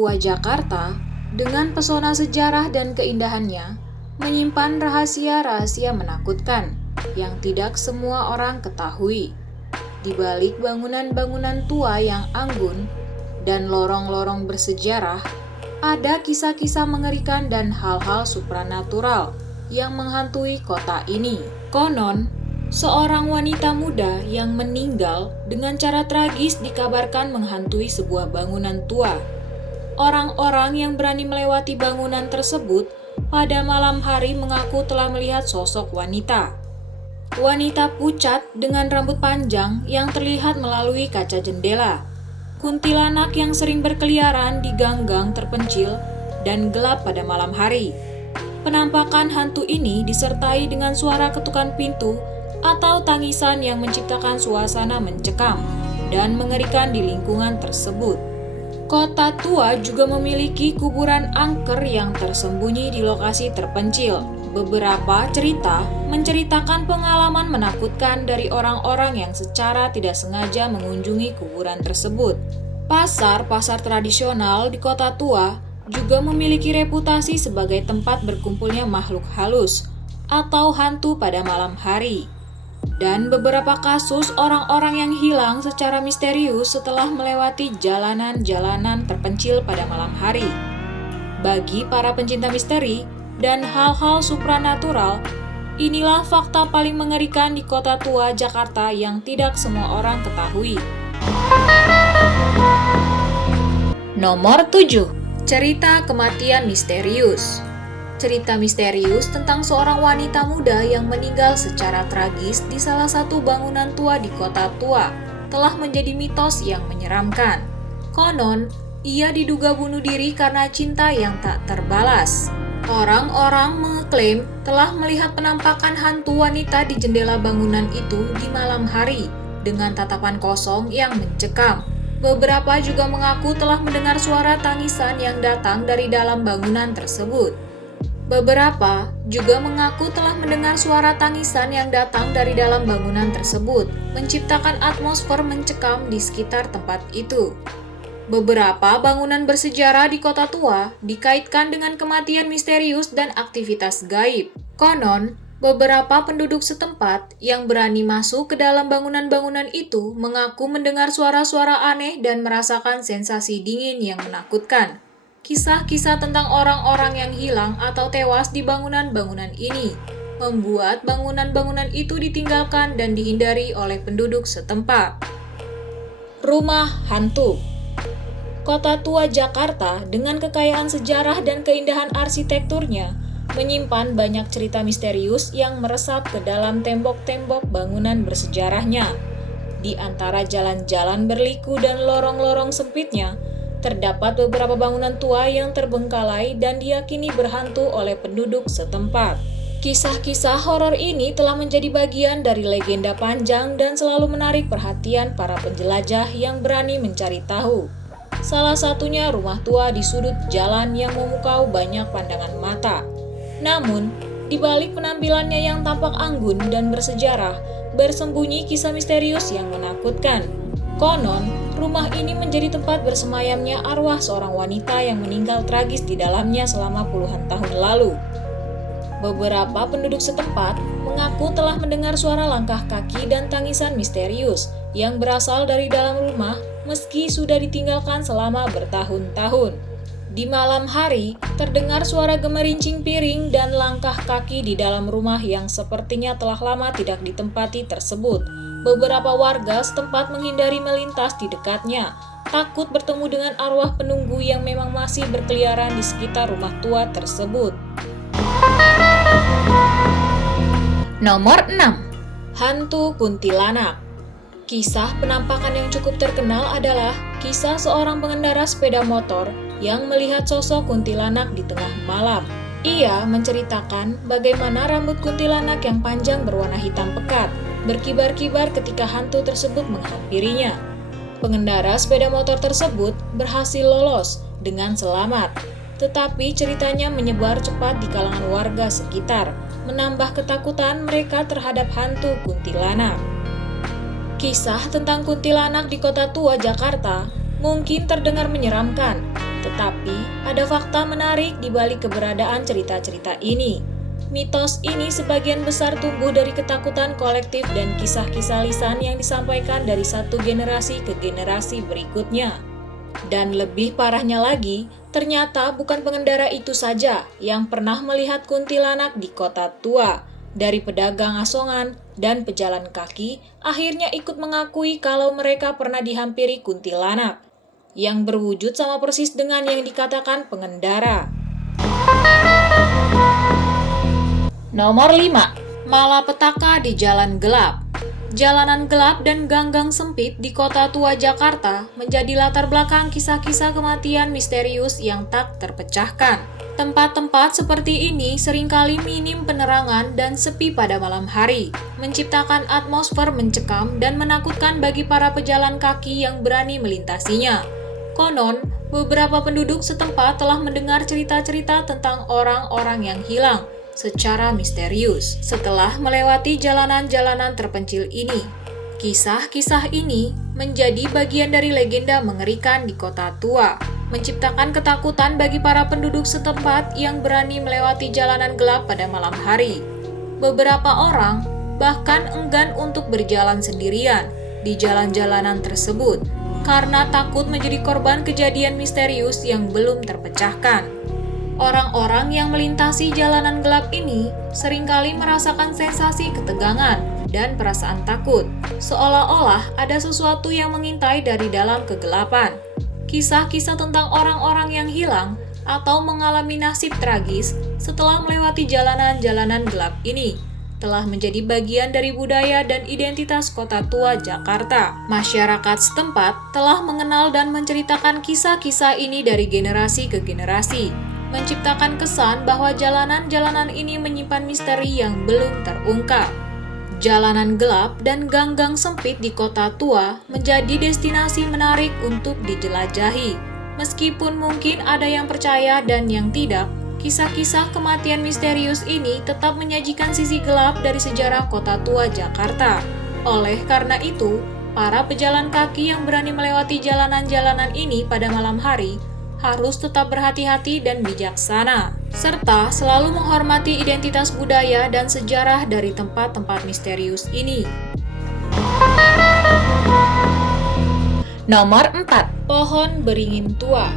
tua Jakarta, dengan pesona sejarah dan keindahannya, menyimpan rahasia-rahasia menakutkan yang tidak semua orang ketahui. Di balik bangunan-bangunan tua yang anggun dan lorong-lorong bersejarah, ada kisah-kisah mengerikan dan hal-hal supranatural yang menghantui kota ini. Konon, seorang wanita muda yang meninggal dengan cara tragis dikabarkan menghantui sebuah bangunan tua. Orang-orang yang berani melewati bangunan tersebut pada malam hari mengaku telah melihat sosok wanita. Wanita pucat dengan rambut panjang yang terlihat melalui kaca jendela. Kuntilanak yang sering berkeliaran di gang-gang terpencil dan gelap pada malam hari. Penampakan hantu ini disertai dengan suara ketukan pintu atau tangisan yang menciptakan suasana mencekam dan mengerikan di lingkungan tersebut. Kota tua juga memiliki kuburan angker yang tersembunyi di lokasi terpencil. Beberapa cerita menceritakan pengalaman menakutkan dari orang-orang yang secara tidak sengaja mengunjungi kuburan tersebut. Pasar-pasar tradisional di kota tua juga memiliki reputasi sebagai tempat berkumpulnya makhluk halus atau hantu pada malam hari. Dan beberapa kasus orang-orang yang hilang secara misterius setelah melewati jalanan-jalanan terpencil pada malam hari. Bagi para pencinta misteri dan hal-hal supranatural, inilah fakta paling mengerikan di kota tua Jakarta yang tidak semua orang ketahui. Nomor 7. Cerita kematian misterius. Cerita misterius tentang seorang wanita muda yang meninggal secara tragis di salah satu bangunan tua di kota tua telah menjadi mitos yang menyeramkan. Konon, ia diduga bunuh diri karena cinta yang tak terbalas. Orang-orang mengeklaim telah melihat penampakan hantu wanita di jendela bangunan itu di malam hari dengan tatapan kosong yang mencekam. Beberapa juga mengaku telah mendengar suara tangisan yang datang dari dalam bangunan tersebut. Beberapa juga mengaku telah mendengar suara tangisan yang datang dari dalam bangunan tersebut, menciptakan atmosfer mencekam di sekitar tempat itu. Beberapa bangunan bersejarah di kota tua dikaitkan dengan kematian misterius dan aktivitas gaib. Konon, beberapa penduduk setempat yang berani masuk ke dalam bangunan-bangunan itu mengaku mendengar suara-suara aneh dan merasakan sensasi dingin yang menakutkan. Kisah-kisah tentang orang-orang yang hilang atau tewas di bangunan-bangunan ini membuat bangunan-bangunan itu ditinggalkan dan dihindari oleh penduduk setempat. Rumah hantu. Kota tua Jakarta dengan kekayaan sejarah dan keindahan arsitekturnya menyimpan banyak cerita misterius yang meresap ke dalam tembok-tembok bangunan bersejarahnya. Di antara jalan-jalan berliku dan lorong-lorong sempitnya, terdapat beberapa bangunan tua yang terbengkalai dan diyakini berhantu oleh penduduk setempat. Kisah-kisah horor ini telah menjadi bagian dari legenda panjang dan selalu menarik perhatian para penjelajah yang berani mencari tahu. Salah satunya rumah tua di sudut jalan yang memukau banyak pandangan mata. Namun, di balik penampilannya yang tampak anggun dan bersejarah, bersembunyi kisah misterius yang menakutkan. Konon, rumah ini menjadi tempat bersemayamnya arwah seorang wanita yang meninggal tragis di dalamnya selama puluhan tahun lalu. Beberapa penduduk setempat mengaku telah mendengar suara langkah kaki dan tangisan misterius yang berasal dari dalam rumah meski sudah ditinggalkan selama bertahun-tahun. Di malam hari, terdengar suara gemerincing piring dan langkah kaki di dalam rumah yang sepertinya telah lama tidak ditempati tersebut. Beberapa warga setempat menghindari melintas di dekatnya, takut bertemu dengan arwah penunggu yang memang masih berkeliaran di sekitar rumah tua tersebut. Nomor 6. Hantu Kuntilanak. Kisah penampakan yang cukup terkenal adalah kisah seorang pengendara sepeda motor yang melihat sosok kuntilanak di tengah malam. Ia menceritakan bagaimana rambut kuntilanak yang panjang berwarna hitam pekat berkibar-kibar ketika hantu tersebut menghampirinya. Pengendara sepeda motor tersebut berhasil lolos dengan selamat, tetapi ceritanya menyebar cepat di kalangan warga sekitar, menambah ketakutan mereka terhadap hantu kuntilanak. Kisah tentang kuntilanak di kota tua Jakarta mungkin terdengar menyeramkan, Tetapi, ada fakta menarik di balik keberadaan cerita-cerita ini. Mitos ini sebagian besar tumbuh dari ketakutan kolektif dan kisah-kisah lisan yang disampaikan dari satu generasi ke generasi berikutnya. Dan lebih parahnya lagi, ternyata bukan pengendara itu saja yang pernah melihat kuntilanak di kota tua. Dari pedagang asongan dan pejalan kaki, akhirnya ikut mengakui kalau mereka pernah dihampiri kuntilanak, yang berwujud sama persis dengan yang dikatakan pengendara. Nomor 5. Malapetaka di jalan gelap. Jalanan gelap dan gang-gang sempit di kota tua Jakarta menjadi latar belakang kisah-kisah kematian misterius yang tak terpecahkan. Tempat-tempat seperti ini seringkali minim penerangan dan sepi pada malam hari, menciptakan atmosfer mencekam dan menakutkan bagi para pejalan kaki yang berani melintasinya. Konon, beberapa penduduk setempat telah mendengar cerita-cerita tentang orang-orang yang hilang secara misterius setelah melewati jalanan-jalanan terpencil ini. Kisah-kisah ini menjadi bagian dari legenda mengerikan di kota tua, menciptakan ketakutan bagi para penduduk setempat yang berani melewati jalanan gelap pada malam hari. Beberapa orang bahkan enggan untuk berjalan sendirian di jalan-jalanan tersebut karena takut menjadi korban kejadian misterius yang belum terpecahkan. Orang-orang yang melintasi jalanan gelap ini seringkali merasakan sensasi ketegangan dan perasaan takut, seolah-olah ada sesuatu yang mengintai dari dalam kegelapan. Kisah-kisah tentang orang-orang yang hilang atau mengalami nasib tragis setelah melewati jalanan-jalanan gelap ini telah menjadi bagian dari budaya dan identitas kota tua Jakarta. Masyarakat setempat telah mengenal dan menceritakan kisah-kisah ini dari generasi ke generasi, menciptakan kesan bahwa jalanan-jalanan ini menyimpan misteri yang belum terungkap. Jalanan gelap dan gang-gang sempit di kota tua menjadi destinasi menarik untuk dijelajahi. Meskipun mungkin ada yang percaya dan yang tidak, kisah-kisah kematian misterius ini tetap menyajikan sisi gelap dari sejarah kota tua Jakarta. Oleh karena itu, para pejalan kaki yang berani melewati jalanan-jalanan ini pada malam hari harus tetap berhati-hati dan bijaksana, serta selalu menghormati identitas budaya dan sejarah dari tempat-tempat misterius ini. Nomor 4. Pohon beringin tua.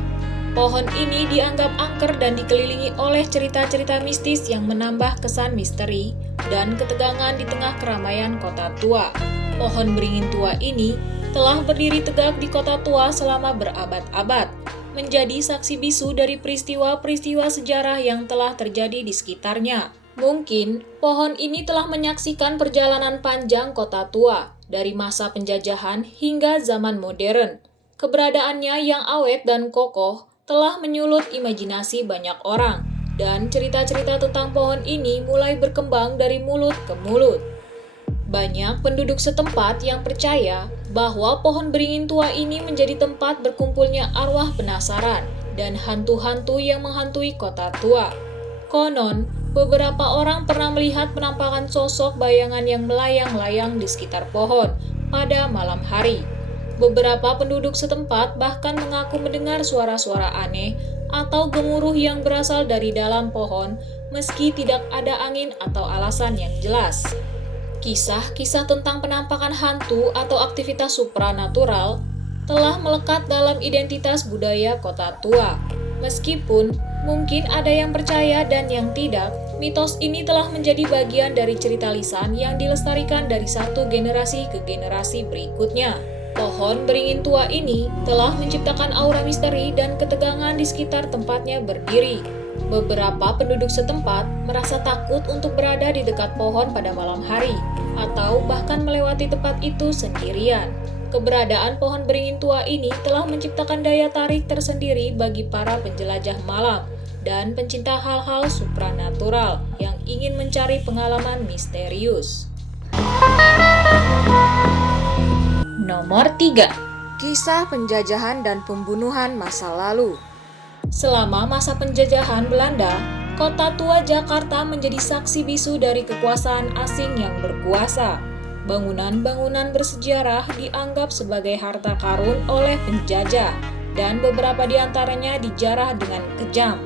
Pohon ini dianggap angker dan dikelilingi oleh cerita-cerita mistis yang menambah kesan misteri dan ketegangan di tengah keramaian kota tua. Pohon beringin tua ini telah berdiri tegak di kota tua selama berabad-abad, menjadi saksi bisu dari peristiwa-peristiwa sejarah yang telah terjadi di sekitarnya. Mungkin, pohon ini telah menyaksikan perjalanan panjang kota tua, dari masa penjajahan hingga zaman modern. Keberadaannya yang awet dan kokoh telah menyulut imajinasi banyak orang, dan cerita-cerita tentang pohon ini mulai berkembang dari mulut ke mulut. Banyak penduduk setempat yang percaya bahwa pohon beringin tua ini menjadi tempat berkumpulnya arwah penasaran dan hantu-hantu yang menghantui kota tua. Konon, beberapa orang pernah melihat penampakan sosok bayangan yang melayang-layang di sekitar pohon pada malam hari. Beberapa penduduk setempat bahkan mengaku mendengar suara-suara aneh atau gemuruh yang berasal dari dalam pohon meski tidak ada angin atau alasan yang jelas. Kisah-kisah tentang penampakan hantu atau aktivitas supranatural telah melekat dalam identitas budaya kota tua. Meskipun mungkin ada yang percaya dan yang tidak, mitos ini telah menjadi bagian dari cerita lisan yang dilestarikan dari satu generasi ke generasi berikutnya. Pohon beringin tua ini telah menciptakan aura misteri dan ketegangan di sekitar tempatnya berdiri. Beberapa penduduk setempat merasa takut untuk berada di dekat pohon pada malam hari, atau bahkan melewati tempat itu sendirian. Keberadaan pohon beringin tua ini telah menciptakan daya tarik tersendiri bagi para penjelajah malam dan pencinta hal-hal supranatural yang ingin mencari pengalaman misterius. Nomor 3. Kisah penjajahan dan pembunuhan masa lalu. Selama masa penjajahan Belanda, kota tua Jakarta menjadi saksi bisu dari kekuasaan asing yang berkuasa. Bangunan-bangunan bersejarah dianggap sebagai harta karun oleh penjajah, dan beberapa di antaranya dijarah dengan kejam.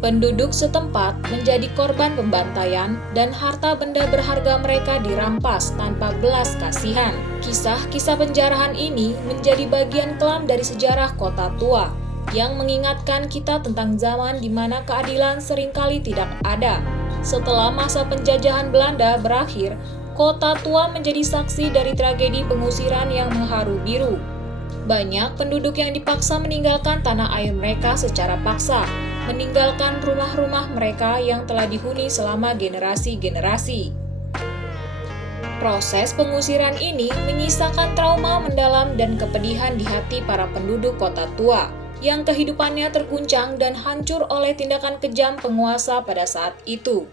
Penduduk setempat menjadi korban pembantaian dan harta benda berharga mereka dirampas tanpa belas kasihan. Kisah-kisah penjarahan ini menjadi bagian kelam dari sejarah Kota Tua yang mengingatkan kita tentang zaman di mana keadilan seringkali tidak ada. Setelah masa penjajahan Belanda berakhir, Kota Tua menjadi saksi dari tragedi pengusiran yang mengharu biru. Banyak penduduk yang dipaksa meninggalkan tanah air mereka secara paksa, meninggalkan rumah-rumah mereka yang telah dihuni selama generasi-generasi. Proses pengusiran ini menyisakan trauma mendalam dan kepedihan di hati para penduduk Kota Tua, yang kehidupannya terguncang dan hancur oleh tindakan kejam penguasa pada saat itu.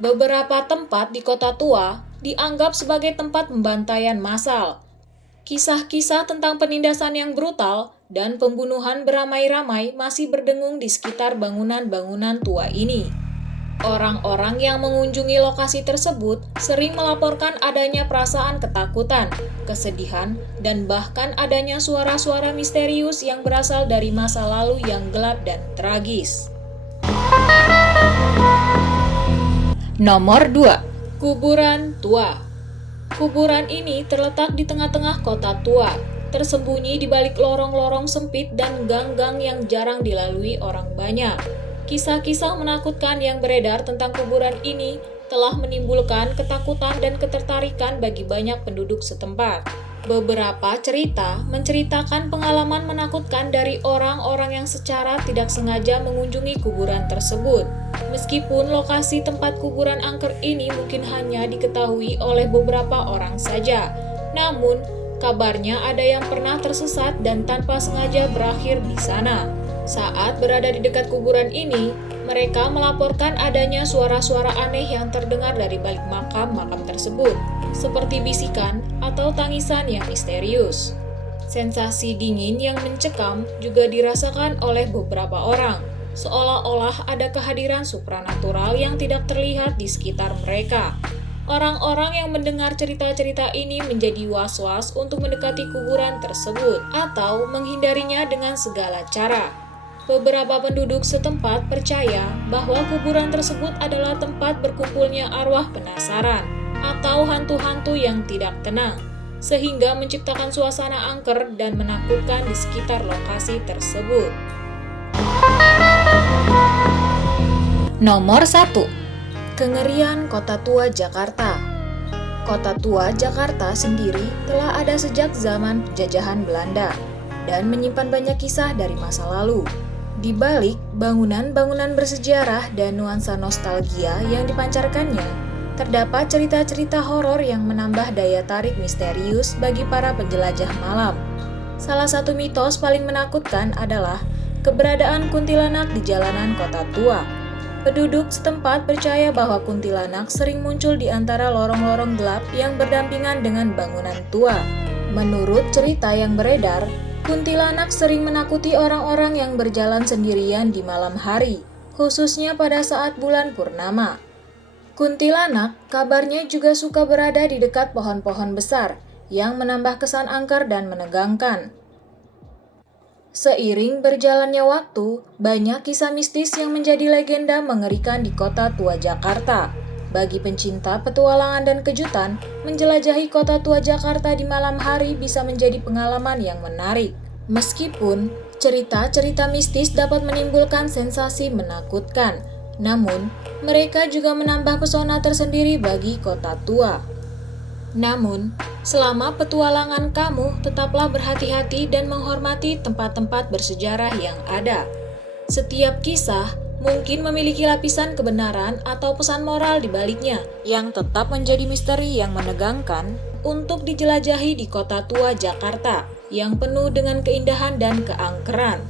Beberapa tempat di Kota Tua dianggap sebagai tempat pembantaian massal. Kisah-kisah tentang penindasan yang brutal dan pembunuhan beramai-ramai masih berdengung di sekitar bangunan-bangunan tua ini. Orang-orang yang mengunjungi lokasi tersebut sering melaporkan adanya perasaan ketakutan, kesedihan, dan bahkan adanya suara-suara misterius yang berasal dari masa lalu yang gelap dan tragis. Nomor 2. Kuburan Tua. Kuburan ini terletak di tengah-tengah Kota Tua, tersembunyi di balik lorong-lorong sempit dan gang-gang yang jarang dilalui orang banyak. Kisah-kisah menakutkan yang beredar tentang kuburan ini telah menimbulkan ketakutan dan ketertarikan bagi banyak penduduk setempat. Beberapa cerita menceritakan pengalaman menakutkan dari orang-orang yang secara tidak sengaja mengunjungi kuburan tersebut. Meskipun lokasi tempat kuburan angker ini mungkin hanya diketahui oleh beberapa orang saja, namun kabarnya ada yang pernah tersesat dan tanpa sengaja berakhir di sana. Saat berada di dekat kuburan ini, mereka melaporkan adanya suara-suara aneh yang terdengar dari balik makam-makam tersebut, seperti bisikan atau tangisan yang misterius. Sensasi dingin yang mencekam juga dirasakan oleh beberapa orang, seolah-olah ada kehadiran supranatural yang tidak terlihat di sekitar mereka. Orang-orang yang mendengar cerita-cerita ini menjadi was-was untuk mendekati kuburan tersebut atau menghindarinya dengan segala cara. Beberapa penduduk setempat percaya bahwa kuburan tersebut adalah tempat berkumpulnya arwah penasaran atau hantu-hantu yang tidak tenang, sehingga menciptakan suasana angker dan menakutkan di sekitar lokasi tersebut. Nomor 1. Kengerian Kota Tua Jakarta. Kota Tua Jakarta sendiri telah ada sejak zaman penjajahan Belanda dan menyimpan banyak kisah dari masa lalu. Di balik bangunan-bangunan bersejarah dan nuansa nostalgia yang dipancarkannya, terdapat cerita-cerita horor yang menambah daya tarik misterius bagi para penjelajah malam. Salah satu mitos paling menakutkan adalah keberadaan kuntilanak di jalanan Kota Tua. Penduduk setempat percaya bahwa kuntilanak sering muncul di antara lorong-lorong gelap yang berdampingan dengan bangunan tua. Menurut cerita yang beredar, kuntilanak sering menakuti orang-orang yang berjalan sendirian di malam hari, khususnya pada saat bulan purnama. Kuntilanak kabarnya juga suka berada di dekat pohon-pohon besar, yang menambah kesan angker dan menegangkan. Seiring berjalannya waktu, banyak kisah mistis yang menjadi legenda mengerikan di Kota Tua Jakarta. Bagi pencinta petualangan dan kejutan, menjelajahi Kota Tua Jakarta di malam hari bisa menjadi pengalaman yang menarik. Meskipun cerita-cerita mistis dapat menimbulkan sensasi menakutkan, namun mereka juga menambah pesona tersendiri bagi Kota Tua. Namun, selama petualangan kamu, tetaplah berhati-hati dan menghormati tempat-tempat bersejarah yang ada. Setiap kisah mungkin memiliki lapisan kebenaran atau pesan moral di baliknya, yang tetap menjadi misteri yang menegangkan untuk dijelajahi di Kota Tua Jakarta, yang penuh dengan keindahan dan keangkeran.